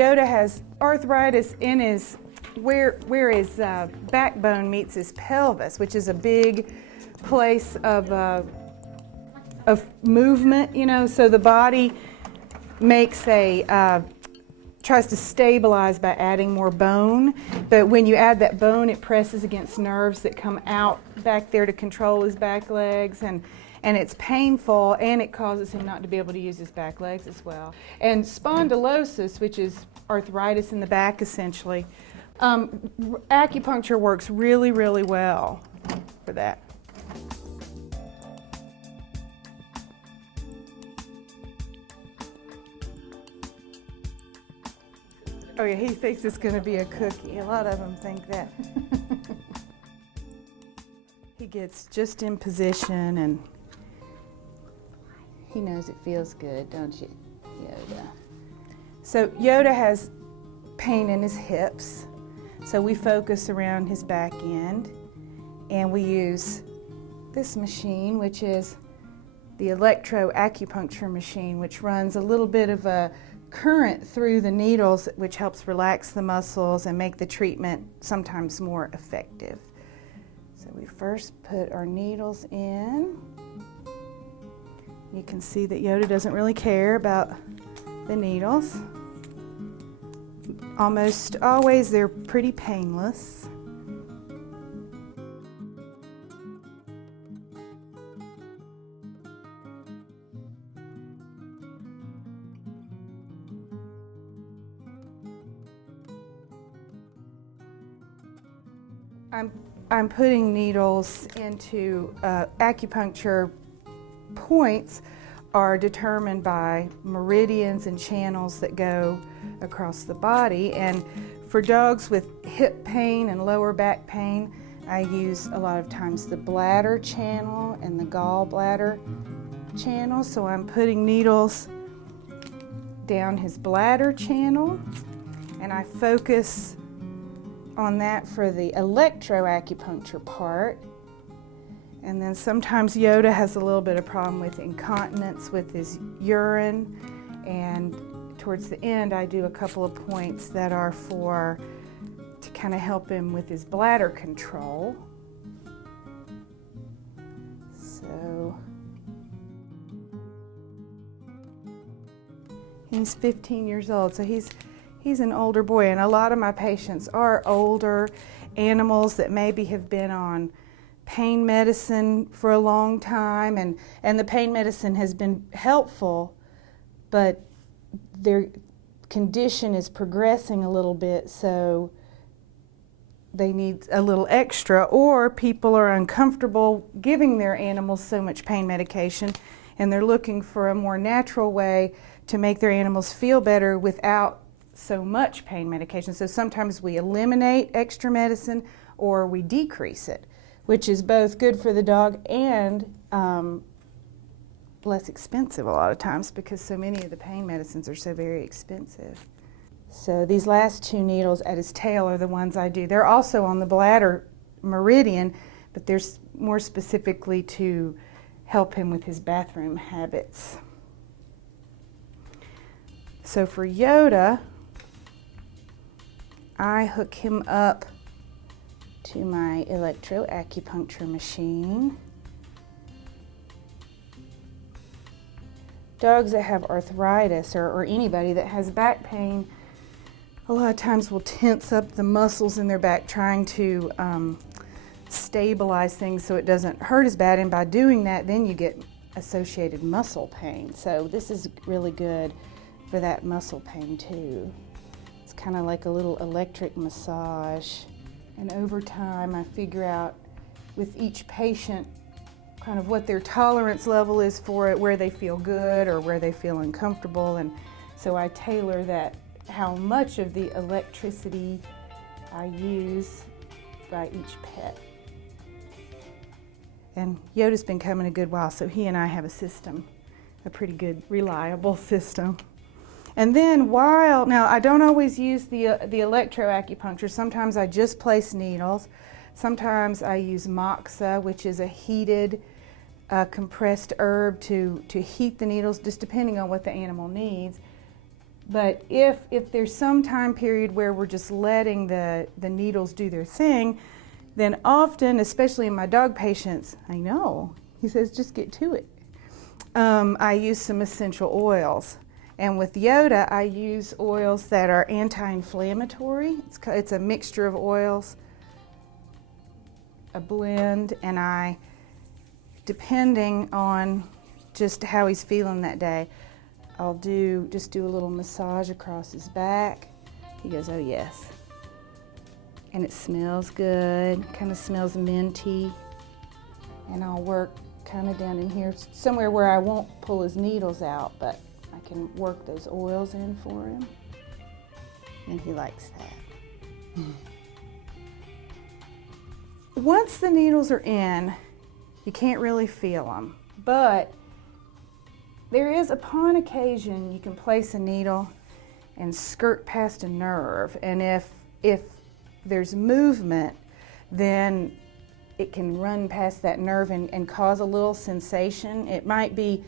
Yoda has arthritis in his, where his backbone meets his pelvis, which is a big place of movement, you know, so the body makes tries to stabilize by adding more bone, but when you add that bone, it presses against nerves that come out back there to control his back legs, and it's painful, and it causes him not to be able to use his back legs as well. And spondylosis, which is arthritis in the back essentially, acupuncture works really, really well for that. Oh yeah, he thinks it's going to be a cookie. A lot of them think that. He gets just in position and he knows it feels good, don't you, Yoda? So Yoda has pain in his hips, so we focus around his back end, and we use this machine, which is the electro-acupuncture machine, which runs a little bit of a current through the needles, which helps relax the muscles and make the treatment sometimes more effective. So we first put our needles in. You can see that Yoda doesn't really care about the needles. Almost always they're pretty painless. I'm putting needles into acupuncture points are determined by meridians and channels that go across the body. And for dogs with hip pain and lower back pain, I use a lot of times the bladder channel and the gallbladder channel. So I'm putting needles down his bladder channel, and I focus on that for the electroacupuncture part. And then sometimes Yoda has a little bit of problem with incontinence with his urine, and towards the end I do a couple of points that are to kind of help him with his bladder control. So he's 15 years old, so he's an older boy, and a lot of my patients are older animals that maybe have been on pain medicine for a long time, and the pain medicine has been helpful, but their condition is progressing a little bit, so they need a little extra, or people are uncomfortable giving their animals so much pain medication, and they're looking for a more natural way to make their animals feel better without so much pain medication. So sometimes we eliminate extra medicine or we decrease it, which is both good for the dog and less expensive a lot of times, because so many of the pain medicines are so very expensive. So these last two needles at his tail are the ones I do. They're also on the bladder meridian, but they're more specifically to help him with his bathroom habits. So for Yoda, I hook him up to my electroacupuncture machine. Dogs that have arthritis, or anybody that has back pain, a lot of times will tense up the muscles in their back trying to stabilize things so it doesn't hurt as bad, and by doing that then you get associated muscle pain. So this is really good for that muscle pain too. It's kind of like a little electric massage. And over time, I figure out with each patient kind of what their tolerance level is for it, where they feel good or where they feel uncomfortable. And so I tailor that, how much of the electricity I use by each pet. And Yoda's been coming a good while, so he and I have a system, a pretty good, reliable system. And then now I don't always use the electroacupuncture. Sometimes I just place needles. Sometimes I use moxa, which is a heated, compressed herb to heat the needles, just depending on what the animal needs. But if there's some time period where we're just letting the needles do their thing, then often, especially in my dog patients, I know, he says, just get to it. I use some essential oils. And with Yoda, I use oils that are anti-inflammatory. It's a mixture of oils, a blend, and I, depending on just how he's feeling that day, I'll just do a little massage across his back. He goes, oh yes. And it smells good, kind of smells minty. And I'll work kind of down in here, somewhere where I won't pull his needles out, but I can work those oils in for him. And he likes that. Once the needles are in, you can't really feel them, but there is, upon occasion, you can place a needle and skirt past a nerve, and if there's movement, then it can run past that nerve and cause a little sensation. It might be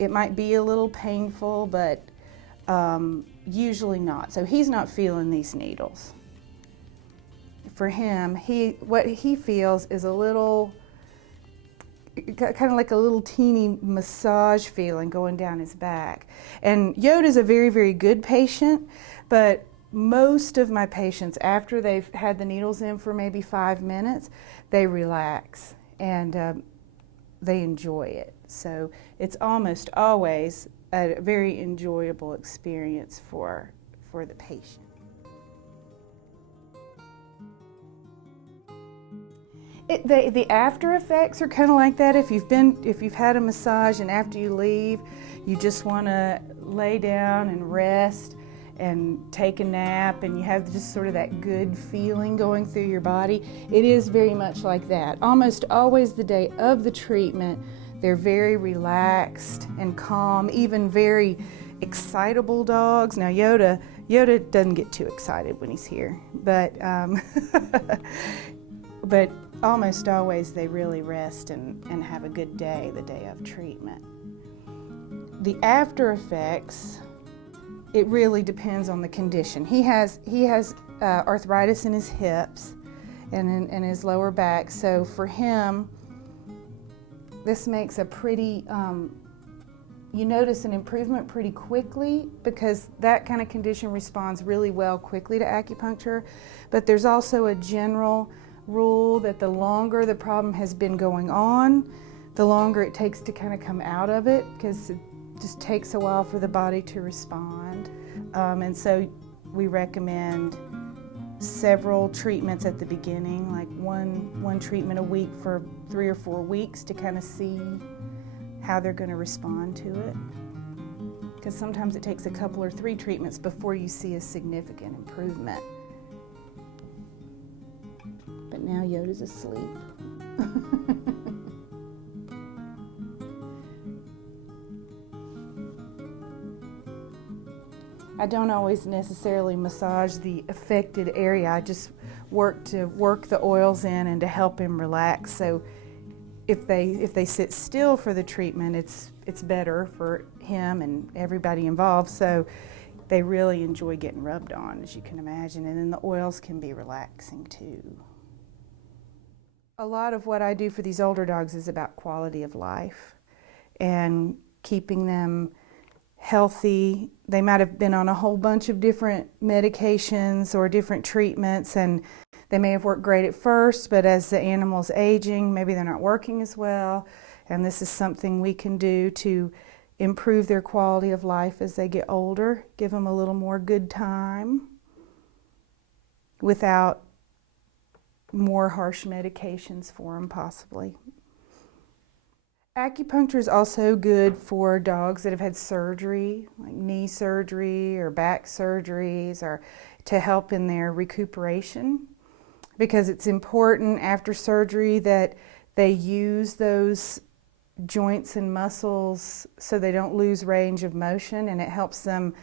a little painful, but usually not. So he's not feeling these needles. For him, what he feels is a little, kind of like a little teeny massage feeling going down his back. And Yoda's a very, very good patient, but most of my patients, after they've had the needles in for maybe 5 minutes, they relax and they enjoy it. So it's almost always a very enjoyable experience for the patient. The after effects are kind of like that. If you've had a massage and after you leave, you just want to lay down and rest and take a nap, and you have just sort of that good feeling going through your body. It is very much like that. Almost always the day of the treatment, they're very relaxed and calm, even very excitable dogs. Now Yoda doesn't get too excited when he's here, but but almost always they really rest and have a good day the day of treatment. The after effects, it really depends on the condition. He has arthritis in his hips and in his lower back, so for him, this makes a pretty, you notice an improvement pretty quickly, because that kind of condition responds really well quickly to acupuncture. But there's also a general rule that the longer the problem has been going on, the longer it takes to kind of come out of it, because it just takes a while for the body to respond. And so we recommend several treatments at the beginning, like one treatment a week for 3 or 4 weeks to kind of see how they're going to respond to it. Because sometimes it takes a couple or 3 treatments before you see a significant improvement. But now Yoda's asleep. I don't always necessarily massage the affected area. I just work the oils in and to help him relax. So if they sit still for the treatment, it's better for him and everybody involved. So they really enjoy getting rubbed on, as you can imagine. And then the oils can be relaxing too. A lot of what I do for these older dogs is about quality of life and keeping them healthy. They might have been on a whole bunch of different medications or different treatments, and they may have worked great at first, but as the animal's aging, maybe they're not working as well. And this is something we can do to improve their quality of life as they get older, give them a little more good time without more harsh medications for them, possibly. Acupuncture is also good for dogs that have had surgery, like knee surgery or back surgeries, or to help in their recuperation, because it's important after surgery that they use those joints and muscles so they don't lose range of motion, and it helps them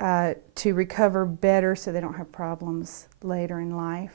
to recover better so they don't have problems later in life.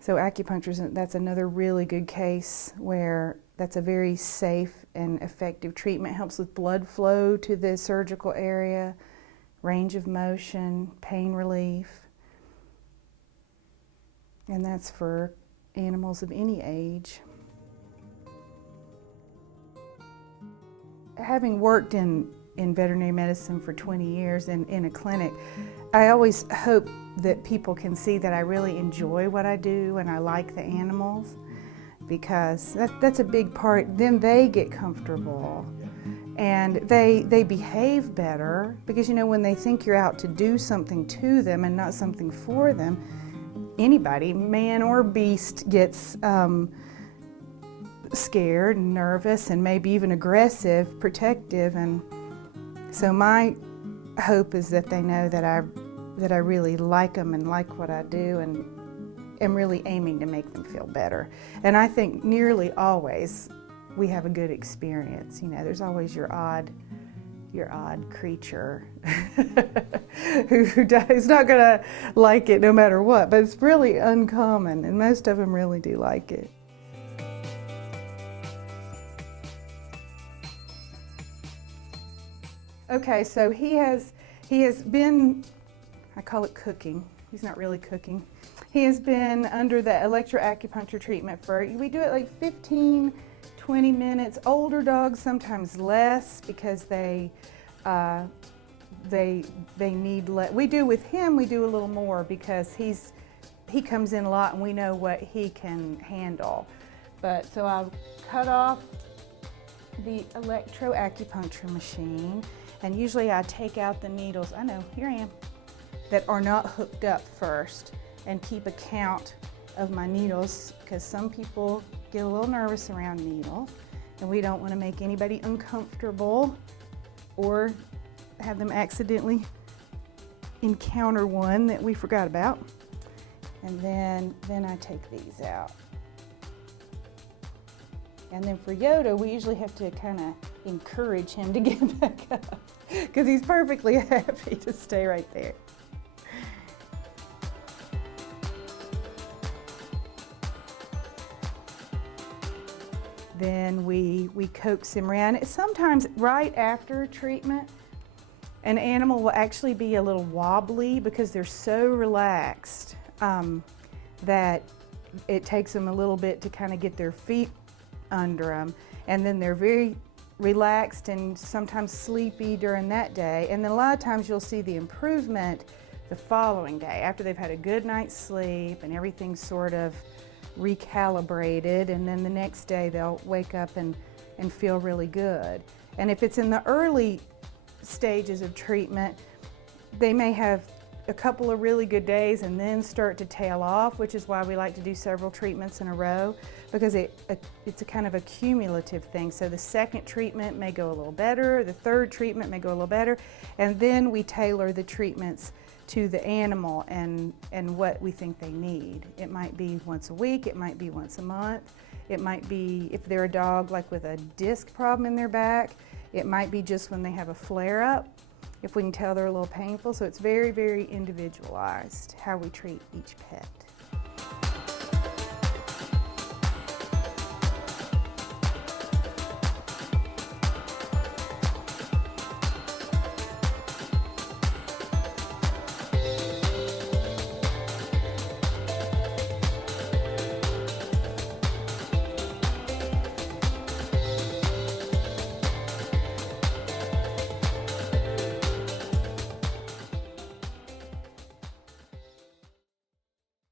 So acupuncture, that's another really good case where that's a very safe and effective treatment. Helps with blood flow to the surgical area range of motion, pain relief. And that's for animals of any age. Having worked in veterinary medicine for 20 years in a clinic, I always hope that people can see that I really enjoy what I do and I like the animals, because that's a big part. Then they get comfortable and they behave better, because you know, when they think you're out to do something to them and not something for them, anybody, man or beast, gets scared and nervous and maybe even aggressive, protective. And so my hope is that they know that I really like them and like what I do, and am really aiming to make them feel better. And I think nearly always we have a good experience. You know, there's always your odd creature who's not gonna like it no matter what, but it's really uncommon, and most of them really do like it. Okay, so he has been, I call it cooking. He's not really cooking. He has been under the electroacupuncture treatment we do it like 15, 20 minutes. Older dogs sometimes less, because they need less. We do with him, we do a little more, because he comes in a lot and we know what he can handle. But so I'll cut off the electroacupuncture machine, and usually I take out the needles, I know, here I am, that are not hooked up first, and keep a count of my needles, because some people get a little nervous around needles, and we don't want to make anybody uncomfortable or have them accidentally encounter one that we forgot about. And then I take these out. And then for Yoda, we usually have to kind of encourage him to get back up, because he's perfectly happy to stay right there. Then we coax him around. Sometimes right after treatment, an animal will actually be a little wobbly, because they're so relaxed that it takes them a little bit to kind of get their feet under them. And then they're very relaxed and sometimes sleepy during that day. And then a lot of times you'll see the improvement the following day, after they've had a good night's sleep and everything's sort of recalibrated, and then the next day they'll wake up and feel really good. And if it's in the early stages of treatment, they may have a couple of really good days and then start to tail off, which is why we like to do several treatments in a row, because it's a kind of a cumulative thing. So the second treatment may go a little better, the third treatment may go a little better, and then we tailor the treatments to the animal and what we think they need. It might be once a week, it might be once a month, it might be, if they're a dog like with a disc problem in their back, it might be just when they have a flare-up, if we can tell they're a little painful. So it's very, very individualized how we treat each pet.